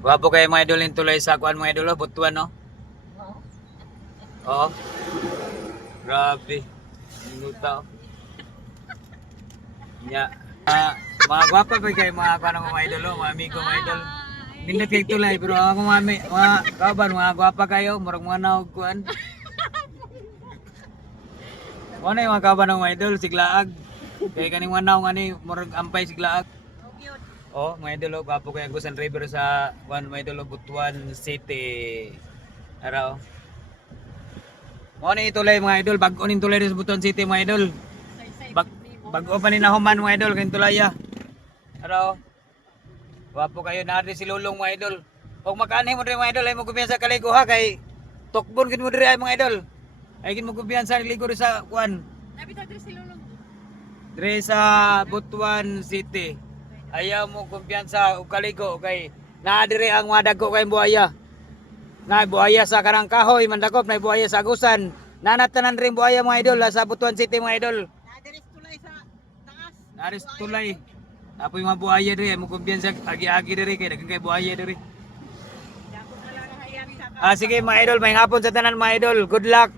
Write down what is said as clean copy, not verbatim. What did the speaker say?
Gwapo kayo mga idol yung tulay sa kuan mga idol, butuan no? Oo. Grabe. Minuta. Ya. Mga gwapa pa kayo mga kuan mga idol, mga amigo mga idol. Hindi kay tulay pero ako mga kauban mga gwapa kayo, murag mga naog kuan. Ano yung mga kauban ng mga idol, siglaag. Kaya kaning mga naong ani murag ampay siglaag. Oh, mga idol, gwapo kayo Agusan River sa kuan mga idol, Butuan City. Araw. Mo ni tulay mga idol, bag-o ning tulay sa Butuan City mga idol. Bag-o pa ni nahuman mga idol kay tulaya. Araw. Gwapo kayo na si Lulong mga idol. Kung makaani mo rin mga idol ay mo kumpiyansa kaligo ha kay tukbon gid mo diri ay mga idol. Ay gid mo kumpiyansa ligo rin sa kuan. Nabitaw diri si Lulong. Diri sa Butuan City. Ayaw mo kumpiyansa og kaligo kay naa diri ang mga dagko kay buhaya. Na buhaya sa karang kahoy mandakop na buhaya sa Agusan. Nanatanan rin buhaya mga idol sa Butuan City mga idol. Nadiris tulay sa taas. Naris tulay. Apoy mga buhaya diri mo kumpiyansa agi-agi diri kay daghang kay buhaya diri. Dako na lang hayang sa Sige mga idol, may hapon sa tanan mga idol. Good luck.